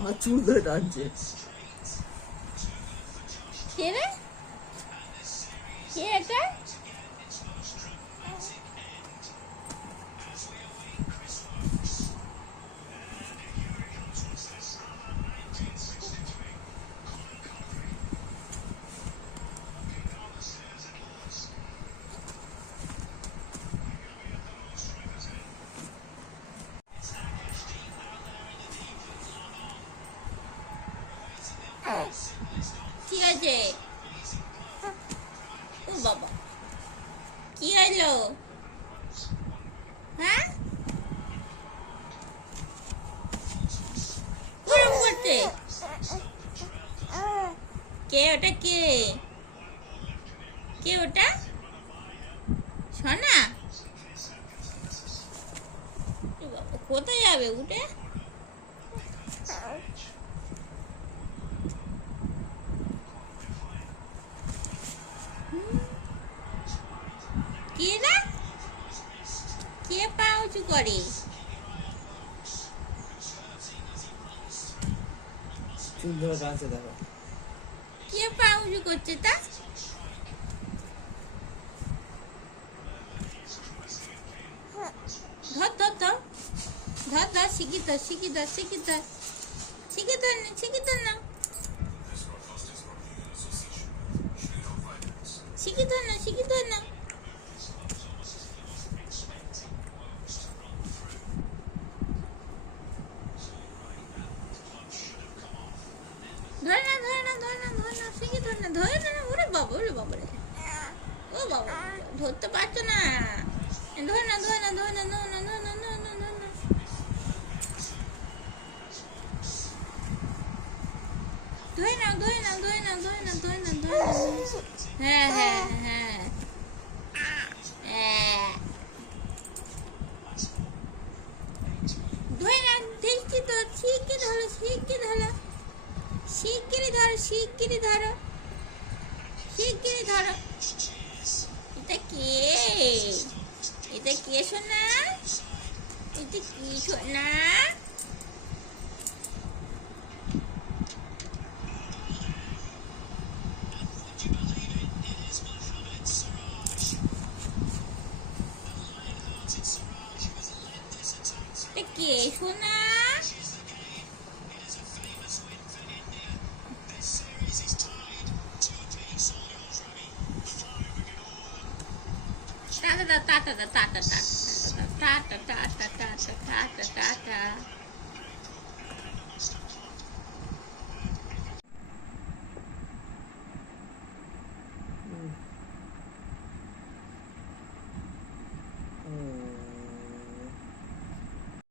আমার চুল ধরে টানছে। কে রে? কে এটা? ঠিক আছে ও বাবা কি হলো হ্যাঁ ওরম করতে কে ওটা কে কে ওটা সোনা কোথায় যাবে উঠে কে না কে পা উঁচু করে কে পা উঁচু করছে তা ধর ধর ধর ধর ধর শিখি ধর শিখি ধর শিখি ধর না শিখি ধর না শিখি ধর না শিখি ধর না ধরে না ধরে না ধরে না ধরে না শিখি ধরে না ধরে না ওরে বাবা ওরে বাবা রে ও বাবা ধরতে পারছ না ধরে না ধরে না ধরে না ধরে না ধরে না ধরে না ধরে না ধরে না ধরে না ধরে না ধরে না ধরে না হ্যাঁ হ্যাঁ হ্যাঁ হ্যাঁ ধরে না দেখছি তো শিখে ধরো শিখে ধরো শিগগিরি ধরো শিগগিরি ধরো। শিগগিরি ধরো। এটা কে? এটা কে সোনা? এটা কি সোনা? কে সোনা? Ta ta ta ta ta ta ta ta